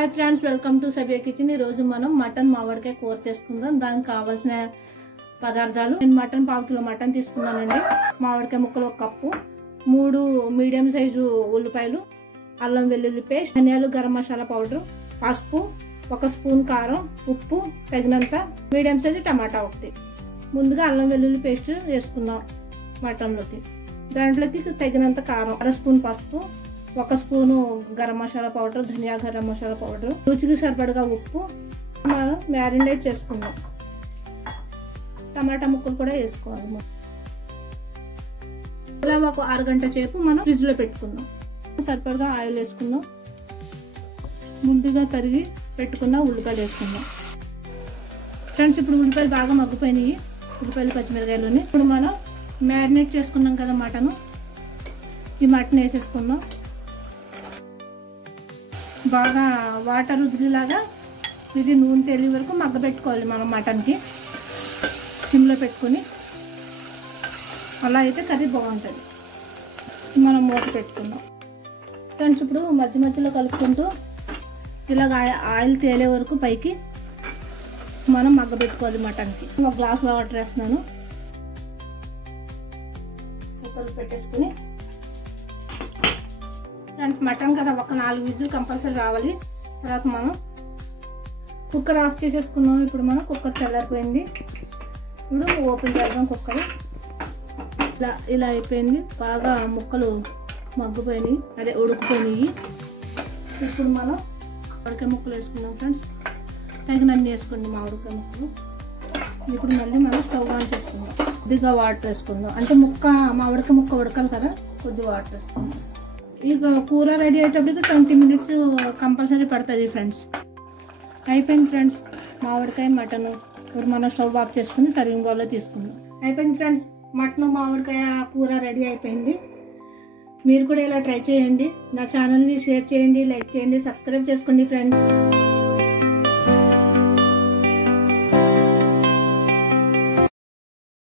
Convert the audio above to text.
Hi friends, welcome to Sabiya kitchen. ఈ రోజు మనం మటన్ మామిడికాయ కూర చేసుకుందాం. దానికి కావాల్సిన పదార్థాలు: నేను మటన్ 1/2 కిలో మటన్ తీసుకున్నానండి. మామిడికాయ ముక్కలు 1 కప్పు, 3 మీడియం సైజు ఉల్లిపాయలు, అల్లం వెల్లుల్లి పేస్ట్, ధనియాలు, గరం మసాలా పౌడర్, పసుపు, 1 స్పూన్ కారం, ఉప్పు తగినంత, మీడియం సైజు టమాటా 1. ముందుగా అల్లం వెల్లుల్లి పేస్ట్ వేసుకుందాం మటన్లోకి. దాంట్లోకి తగినంత కారం, 1/2 స్పూన్ పసుపు, 1 స్పూను గరం మసాలా పౌడర్, ధనియా గరం మసాలా పౌడర్, రుచికి సరిపడగా ఉప్పు. మనం మ్యారినేట్ చేసుకుందాం. టమాటా ముక్కలు కూడా వేసుకోవాలి. ఇలా ఒక 1 గంట సేపు మనం ఫ్రిడ్జ్ లో పెట్టుకుందాం. సరిపడగా ఆయిల్ వేసుకుందాం. ముందుగా తరిగి పెట్టుకున్న ఉల్లిపాయలు వేసుకుందాం. ఫ్రెండ్స్, ఇప్పుడు ఉల్లిపాయలు బాగా మగ్గిపోయినాయి. ఉల్లిపాయలు పచ్చిమిరకాయలని ఇప్పుడు మనం మ్యారినేట్ చేసుకున్నాం కదా మటన్, ఈ మటన్ వేసేసుకుందాం. బాగా వాటర్ వదిలేలాగా ఇది నూనె తేలి వరకు మగ్గబెట్టుకోవాలి మనం మటన్కి. సిమ్లో పెట్టుకొని, అలా అయితే కర్రీ బాగుంటుంది. మనం మూత పెట్టుకుందాం. ఫ్రెండ్స్, ఇప్పుడు మధ్య మధ్యలో కలుపుకుంటూ ఇలాగ ఆయిల్ తేలే వరకు పైకి మనం మగ్గబెట్టుకోవాలి మటన్కి. 1 గ్లాస్ వాటర్ వేస్తున్నాను. కుక్కర్ పెట్టేసుకుని, ఫ్రెండ్స్ మటన్ కదా, ఒక 4 విజిల్ కంపల్సరీ రావాలి. తర్వాత మనం కుక్కర్ ఆఫ్ చేసేసుకున్నాం. ఇప్పుడు మనం కుక్కర్ చల్లారిపోయింది. ఇప్పుడు ఓపెన్ చేద్దాం కుక్కర్. ఇలా అయిపోయింది. బాగా ముక్కలు మగ్గిపోయినాయి, అదే ఉడికిపోయినాయి. ఇప్పుడు మనం మామిడికాయ ముక్కలు వేసుకుందాం. ఫ్రెండ్స్, తగినన్ని వేసుకోండి మామిడికాయ ముక్కలు. ఇప్పుడు మళ్ళీ మనం స్టవ్ ఆన్ చేసుకుందాం. కొద్దిగా వాటర్ వేసుకుందాం, అంటే మామిడికాయ ముక్క ఉడకాలి కదా, కొద్దిగా వాటర్ వేసుకుందాం. ఇక కూర రెడీ అయ్యేటప్పటికి 20 మినిట్స్ కంపల్సరీ పడుతుంది. ఫ్రెండ్స్, అయిపోయింది. ఫ్రెండ్స్, మామిడికాయ మటన్ ఇప్పుడు మనం స్టవ్ ఆఫ్ చేసుకుని సర్వింగ్ బౌల్లో తీసుకుందాం. అయిపోయింది ఫ్రెండ్స్, మటన్ మామిడికాయ కూర రెడీ అయిపోయింది. మీరు కూడా ఇలా ట్రై చేయండి. నా ఛానల్ని షేర్ చేయండి, లైక్ చేయండి, సబ్స్క్రైబ్ చేసుకోండి ఫ్రెండ్స్.